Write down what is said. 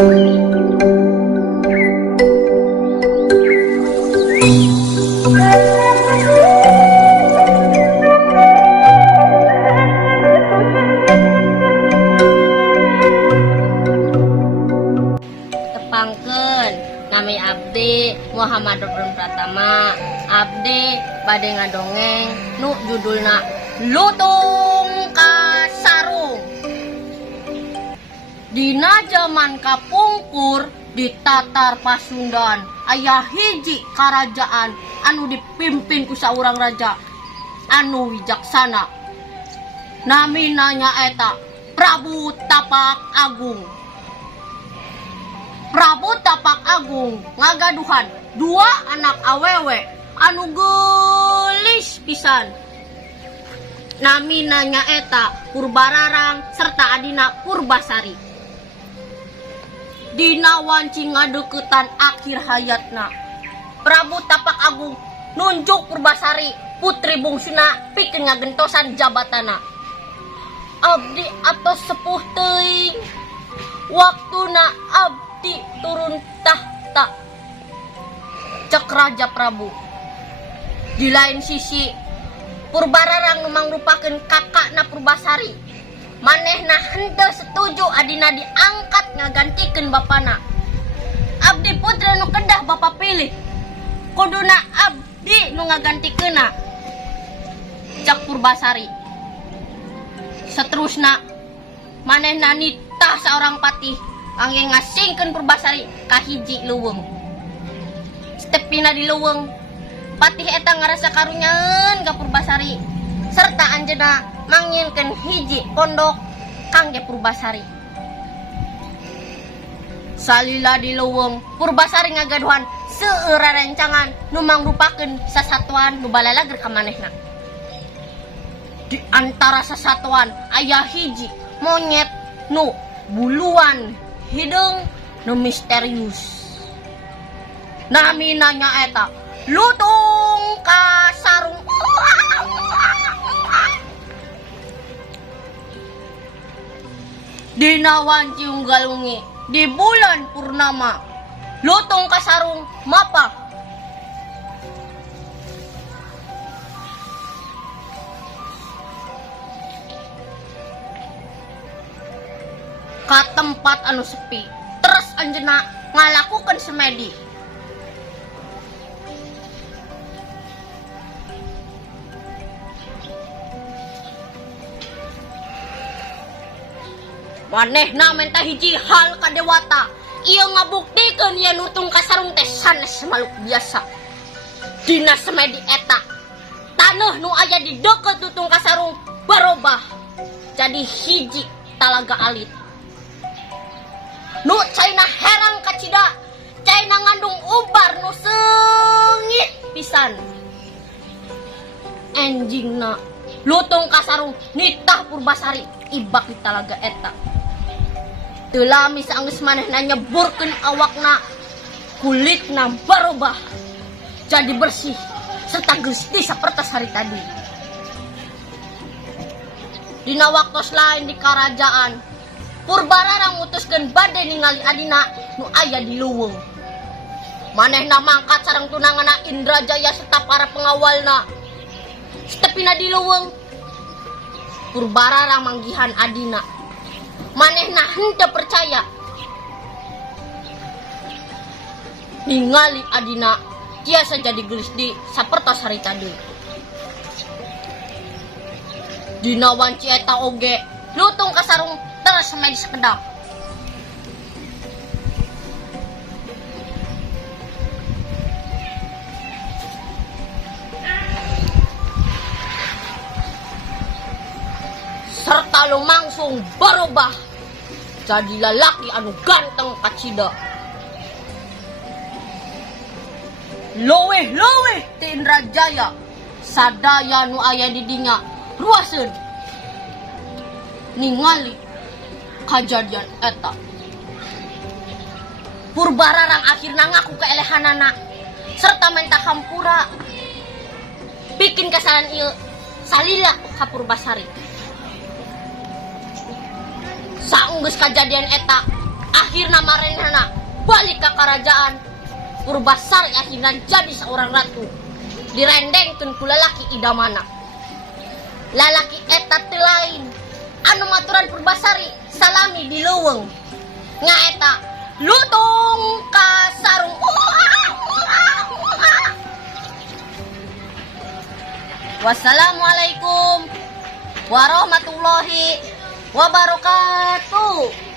Tepangkeun nami abdi Muhammad Rukun Pratama. Abdi bade ngadongeng nu judulna Lutung Kasarung. Dina zaman kapungkur di Tatar Pasundan aya hiji karajaan anu dipimpin ku saurang raja anu wijaksana. Namina nyaeta Prabu Tapak Agung. Prabu Tapak Agung ngagaduhan dua anak awewe anu geulis pisan. Namina nyaeta Purbararang serta adina Purbasari. Dina wanci ngadeuketan akhir hayatna, Prabu Tapak Agung nunjuk Purbasari putri bungsuna pikeun ngagentosan jabatana. Abdi atos sepuh teuing, waktuna abdi turun tahta, cek Raja Prabu. Di lain sisi Purbararang nu mangrupakeun kakakna Purbasari, manehna henteu setuju adina diangkat ngagantikeun bapana. Abdi putra nu kedah bapa pilih, kuduna abdi nu ngagantikeunna, cek Purbasari. Seterusna manehna nitah saorang patih angge ngasingkeun Purbasari ka hiji leuweung. Stepina di leuweung, patih eta ngarasa karunyaeun ka Purbasari serta anjeunna manginkeun hiji pondok kangge Purbasari. Salila di leuweung, Purbasari ngagaduhan seueur rerencangan nu mangrupakeun sasatuan nu balalager ka manehna. Di antara sasatuan aya hiji monyet nu buluan hideung nu misterius. Namina nyaeta Lutung Kasarung. Dina wanci unggal wengi di bulan purnama, Lutung Kasarung mapah. Ka tempat anu sepi, terus anjeunna ngalakukeun semedi. Manehna menta hiji hal ka dewata, ieu ngabuktikeun yen Lutung Kasarung teh sanes makhluk biasa. Dina semedi eta, taneuh nu aya di deukeut Lutung Kasarung barobah jadi hiji talaga alit. Nu caina herang kacida, caina ngandung ubar nu seungit pisan. Enjingna Lutung Kasarung nitah Purbasari ibak di talaga eta. Teu lami saenggeus manehna nyeburkeun awakna, kulitna barobah jadi bersih serta geus sapertos hari tadi. Dina waktos lain di karajaan, Purbararang ngutuskeun bade ningali adina nu aya di leuweung. Manehna mangkat sareng tunanganna Indrajaya serta para pengawalna. Stepina di leuweung, Purbararang manggihan adina. Manehna henteu percaya ningali adina tiasa jadi geus di sapertos hari tadi. Dina wanci eta oge, Lutung Kasarung terus semedi sakedak. Serta lumangsung barobah jadi lalaki anu ganteng kacida. Loweh-loweh ti Indrajaya sadaya nu aya di dinya ruaseun ningali kajadian eta. Purbararang akhirna ngaku keelehanana serta menta hampura bikin kesalahan ieu salila ka Purbasari. Saenggeus kajadian eta, Akhirnya Marenana balik ke kerajaan. Purbasari akhirnya jadi seorang ratu. Direndengkeun ku lalaki idamana. Lalaki eta teu lain anu maturan Purbasari salami di leuweung. Ngaeta lutung ka sarung. Wassalamualaikum warahmatullahi wabarakatuh.